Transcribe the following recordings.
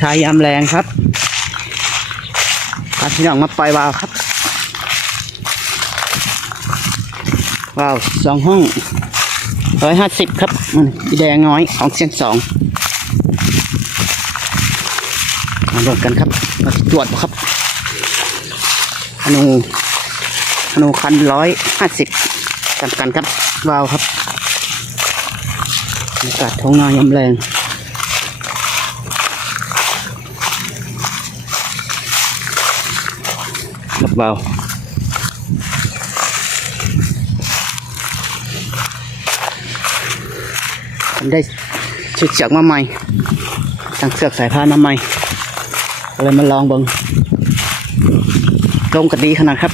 ทายามแรงครับพาพี่น้องมาปล่อยวาวครับวาวสองห้องร้อยห้าสิบครับอืมอีแดงน้อยของเส้นสองมาดูกันครับมาตรวจครับอนูอนูคันร้อยห้าสิบจำกันครับวาวครับอากาศท้องนายาแรง กับ เบาได้ชุดเสือกมาใหม่ตังเสือกสายพานมาใหม่เลยมาลองเบิงลงกันดีขนาดครับ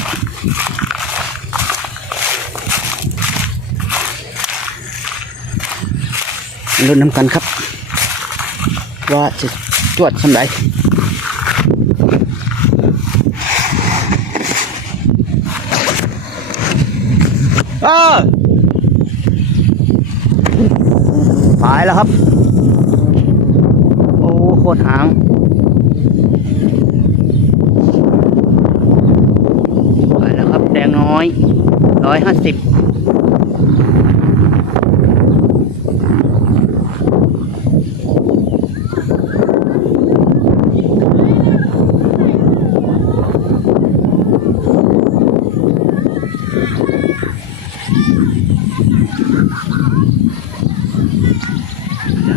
รุ่นน้ำกันครับ ว่าจะจวดสำไร เออไปแล้วครับ โอ้โคตรหางไปแล้วครับ แดงน้อยร้อยห้าสิบ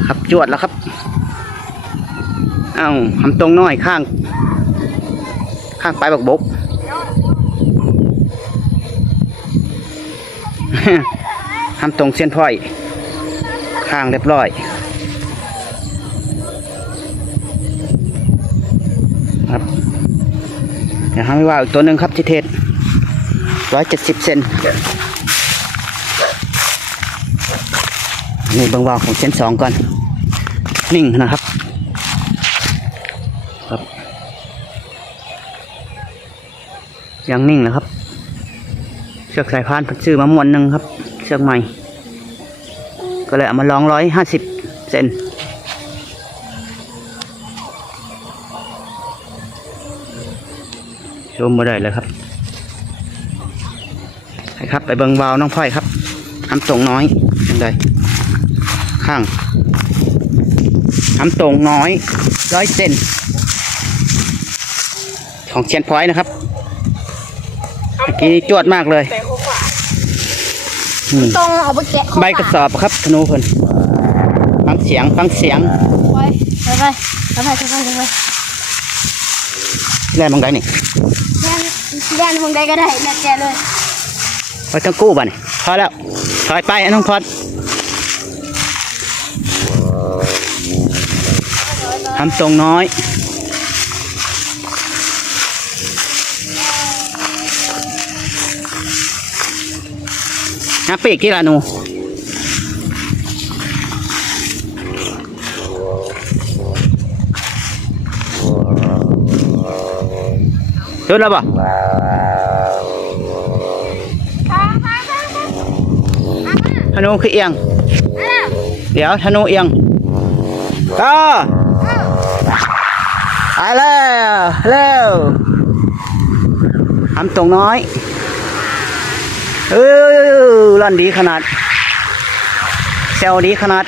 ครับจวดแล้วครับ เอ้าทำตรงน้อยข้าง ข้างปลายบักบกทำตรงเส้นพ้อย ข้างเรียบร้อยครับเดี๋ยวทำให้ว่าอีกตัวหนึ่งครับที่เทศร้อยเจ็ดสิบเซน นี่เบางวาวของเส้นสองก่อน นิ่งนะครับ ครับ ยังนิ่งนะครับ เชือกสายพานซื้อมามวนหนึ่งครับ เชือกใหม่ ก็เลยเอามาลองร้อยห้าสิบเซนชมมาได้เลยครับครับ ไปเบิงวาวน้องพ่อยครับทำตรงน้อยยังไง ข้างทำตรงน้อยร้อยเซนของเชนพอยนะครับเมื่อกี้จวดมากเลยตรงเอาไปแกะใบกระสอบครับธนูเพิ่นฟังเสียงฟังเสียงไปไปไปไปไปไปไปแล่นมังไดนี่แล่นแล่มังไดก็ได้แล่นแกเลยไปต้องกู้บ่เนี่ยพอแล้วถอยไปน้องพอด ทำตรงน้อยนับปีกที่ละหนูจุดแล้วบ่ธนูคือเอียง เดี๋ยวธนูเอียงก็ ไปแล้วเร็วทำตรงน้อย เออลั่นดีขนาดเซลดีขนาด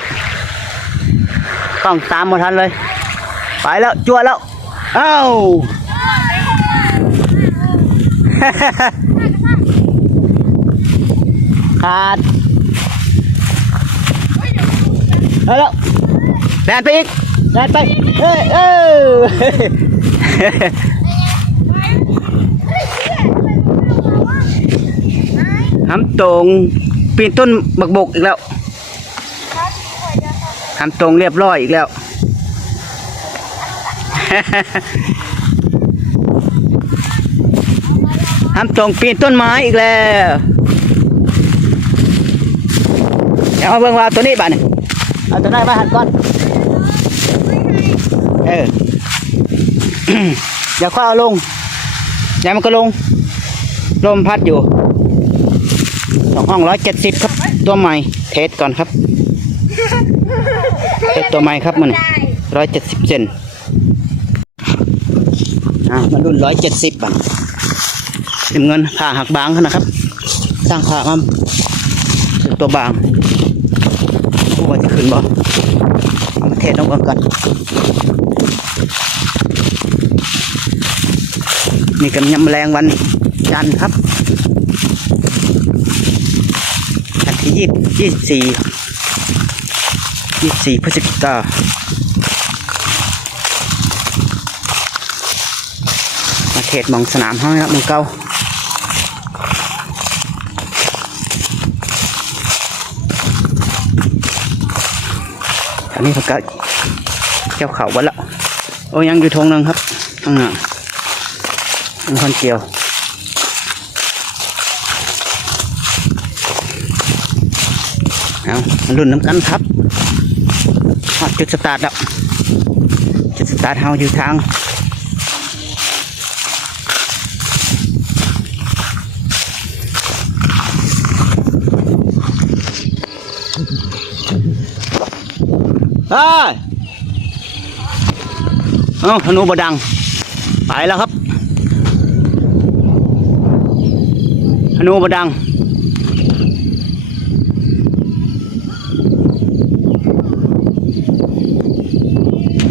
ต้องตามมาทันเลย ไปแล้วจั่วแล้ว เอ้าขาดเอาแล้วแลนไปอีก แลนไปเอ้ยเอ้ยทำตรงปีนต้นบักบกอีกแล้วทำตรงเรียบร้อยอีกแล้วทำตรงปีนต้นไม้อีกแล้วเอาเบิ่งว่าตัวนี้บ้านเอาตัวนี้มาหันก่อน เออ อย่าค่อยเอาลงอย่ามันก็ลง ลมพัดอยู่สองห้องร้อยเจ็ดสิบครับ ตัวใหม่ เทสก่อนครับ เทสตัวใหม่ครับมันร้อยเจ็ดสิบเซนอ่ามันรุ่นร้อยเจ็ดสิบอะเต็มเงินผ่าหักบางนะครับ สร้างผ่ามาเป็นตัวบางผู้ว่าจะขึ้นบ่ เทศน้องเบิ่งก่อนนี่กันยำแมลงวันจันทร์ครับอันที่ยี่ยี่สิบสี่ยี่สิบสี่พฤศจิกามาเขตมองสนามห้องนะครับมองเก่า อันนี้ผักก็เกี่ยวเขาวัดละโอ้ยังอยู่ทงนึงครับข้างหน้าเป็นคนเกี่ยวเอามารุ่นน้ำกันครับฮอดจุดสตาร์ทแล้วจุดสตาร์ทเฮาอยู่ทาง เอ้ยเอ้าธนูบดัง ไปแล้วครับธนูบดัง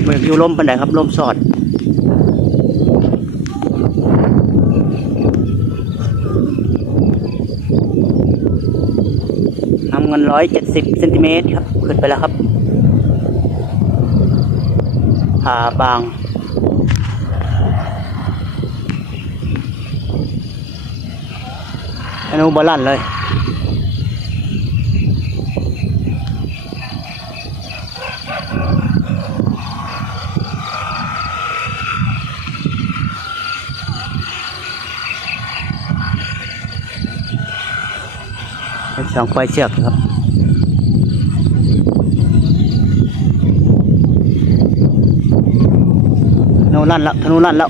เมื่ออยู่ลมปันไดครับลมสอดทำเงินร้อยเจ็ดสิบเซนติเมตรครับ ขึ้นไปแล้วครับ ผาบาง อนุบาลันเลยสองไฟเชือกครับ นูลั่นแล้วธนูลั่นแล้ว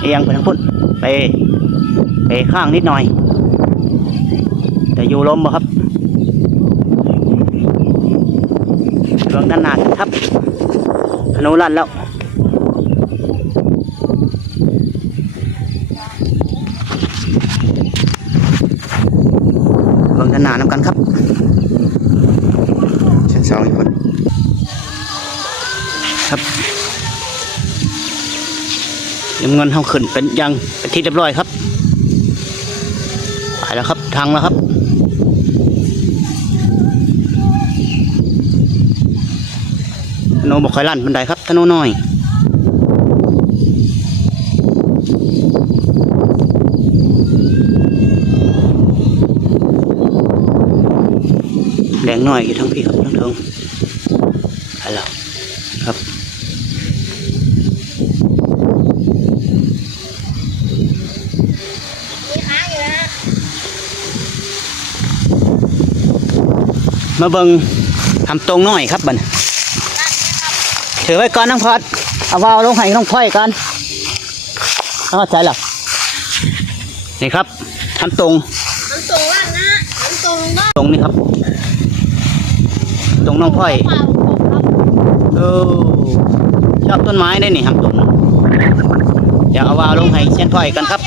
เอียงไปทางพุ่นไปไปข้างนิดหน่อย แต่อยู่ล้มบ่ครับลองด้านหน้าครับธนูลั่นแล้ว เบิ่งด้านหน้านำกันครับชั้นสองอีกคน ครับเตรียมเงินเท่าขึ้นเป็นยังเป็นที่เรียบร้อยครับไปแล้วครับทางแล้วครับธนูบอกคอยลั่นบันไดครับธนูน้อยแดงน้อยอยู่ทั้งพี่ครับทั้งเทิงไปแล้วครับ มาเบิงทำตรงหน่อยครับบัดนถือไว้ก่อนน้องพอด เอาวาวลงให้น้องพ่อยก่อนเข้าใจหรอนี่ครับทำตรงตรงล่างนะตรงก็ตรงนี้ครับ ตรงน้องพ่อยเออชอบต้นไม้ได้นี่ทำตรง อย่าเอาวาวลงให้เช่นถ้อยกันครับ